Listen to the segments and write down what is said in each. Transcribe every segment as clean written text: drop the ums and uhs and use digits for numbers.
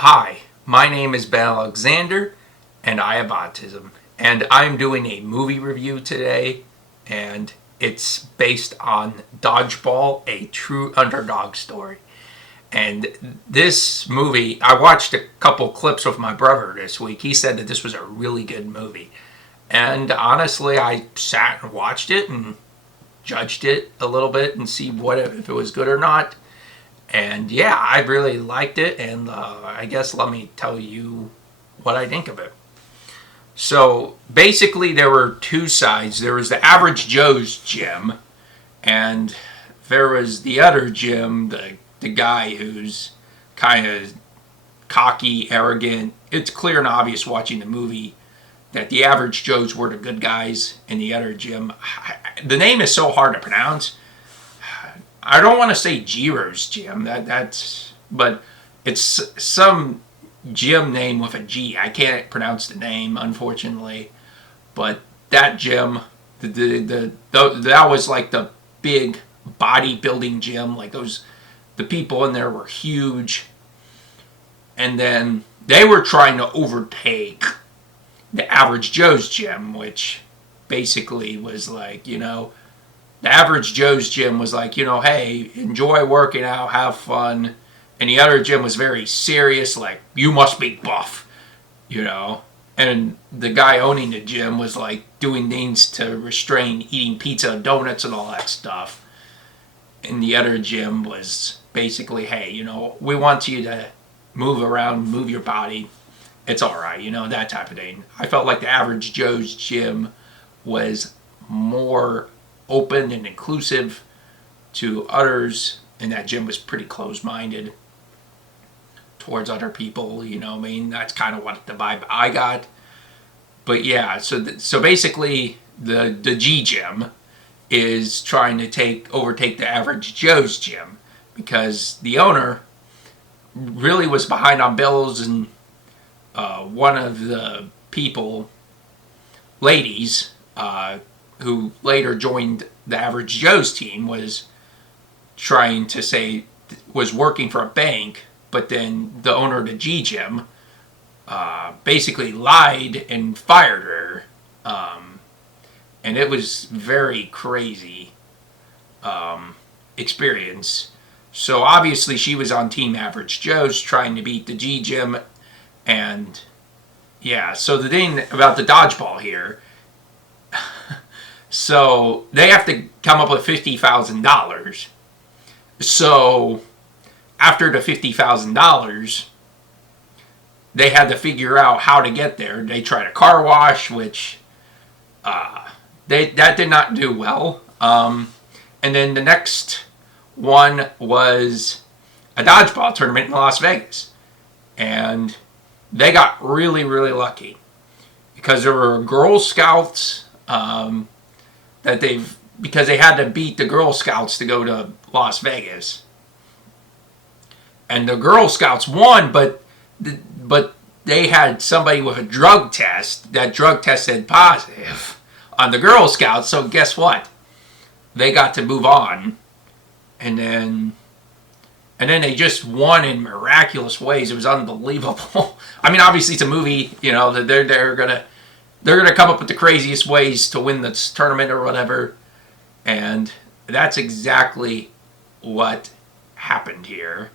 Hi, my name is Ben Alexander, and I have autism. And I'm doing a movie review today, and it's based on Dodgeball, a true underdog story. And this movie, I watched a couple clips with my brother this week. He said that this was a really good movie. And honestly, I sat and watched it and judged it a little bit and see what if it was good or not. And yeah, I really liked it, and I guess let me tell you what I think of it. So basically, there were two sides. There was the average Joe's Jim, and there was the other Jim, the guy who's kind of cocky, arrogant. It's clear and obvious watching the movie that the average Joes were the good guys, and the other Jim. The name is so hard to pronounce. I don't want to say Jiro's Jim. But it's some Jim name with a G. I can't pronounce the name, unfortunately. But that Jim, that was like the big bodybuilding gym. Like the people in there were huge, and then they were trying to overtake the average Joe's Gym, which basically was like, the average Joe's Gym was like, hey, enjoy working out, have fun. And the other gym was very serious, like, you must be buff, And the guy owning the gym was like doing things to restrain eating pizza and donuts and all that stuff. And the other gym was basically, hey, we want you to move around, move your body. It's all right, that type of thing. I felt like the average Joe's Gym was more open and inclusive to others, and that gym was pretty closed-minded towards other people. That's kind of what the vibe I got. But yeah, so basically the G Gym is trying to overtake the average Joe's Gym, because the owner really was behind on bills, and one of the ladies, who later joined the average Joe's team, was working for a bank, but then the owner of the G Gym basically lied and fired her. And it was very crazy experience. So obviously she was on Team Average Joe's trying to beat the G Gym. And yeah, so the thing about the dodgeball here, so they have to come up with $50,000. So after the $50,000, they had to figure out how to get there. They tried a car wash, which that did not do well. And then the next one was a dodgeball tournament in Las Vegas. And they got really, really lucky, because there were Girl Scouts because they had to beat the Girl Scouts to go to Las Vegas. And the Girl Scouts won, but they had somebody with a drug test. That drug tested positive on the Girl Scouts, so guess what? They got to move on. And then they just won in miraculous ways. It was unbelievable. I mean, obviously it's a movie, they're gonna come up with the craziest ways to win this tournament or whatever. And that's exactly what happened here.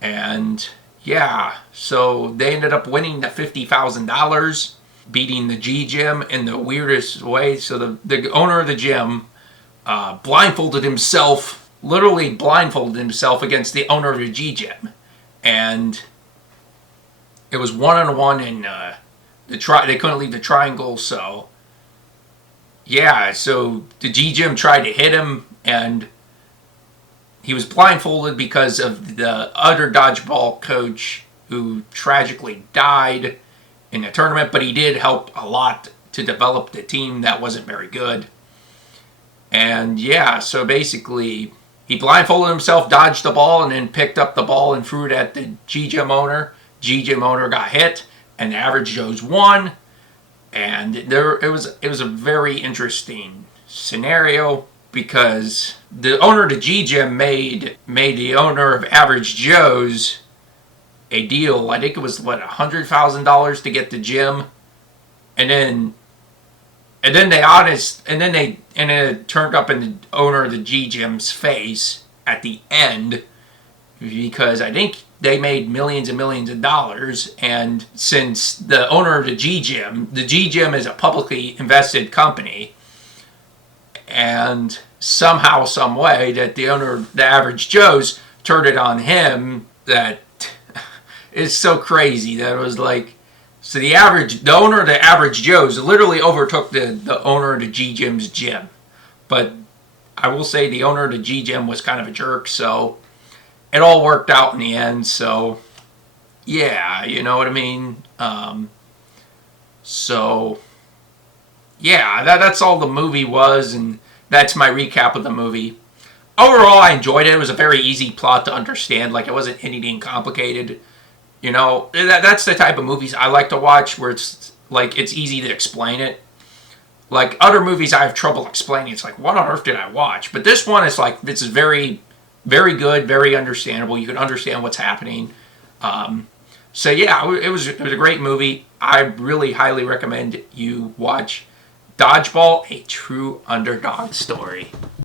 And yeah, so they ended up winning the $50,000, beating the G Gym in the weirdest way. So the owner of the gym literally blindfolded himself against the owner of the G Gym. And it was one-on-one, and they couldn't leave the triangle. So yeah, so the G Gym tried to hit him, and he was blindfolded because of the other dodgeball coach, who tragically died in the tournament, but he did help a lot to develop the team that wasn't very good. And yeah, so basically he blindfolded himself, dodged the ball, and then picked up the ball and threw it at the G Gym owner. G Gym owner got hit, and the average Joe's won. And it was a very interesting scenario, because the owner of the G Gym made the owner of Average Joe's a deal. I think it was what, $100,000 to get the gym, and then it turned up in the owner of the G Gym's face at the end, because I think they made millions and millions of dollars. And since the owner of the G Gym is a publicly invested company, and somehow, some way, that the owner, the average Joe's, turned it on him, that is so crazy. That it was like, so the owner of the average Joe's literally overtook the owner of the G Gym's gym. But I will say the owner of the G Gym was kind of a jerk, so it all worked out in the end. So yeah, you know what I mean. So yeah, that's all the movie was, and that's my recap of the movie. Overall, I enjoyed it. It was a very easy plot to understand. Like, it wasn't anything complicated. You know, that's the type of movies I like to watch, where it's like it's easy to explain it. Like other movies, I have trouble explaining. It's like, what on earth did I watch? But this one is like, this is very, very good, very understandable. You can understand what's happening. So yeah, it was a great movie. I really highly recommend you watch Dodgeball, a true underdog story.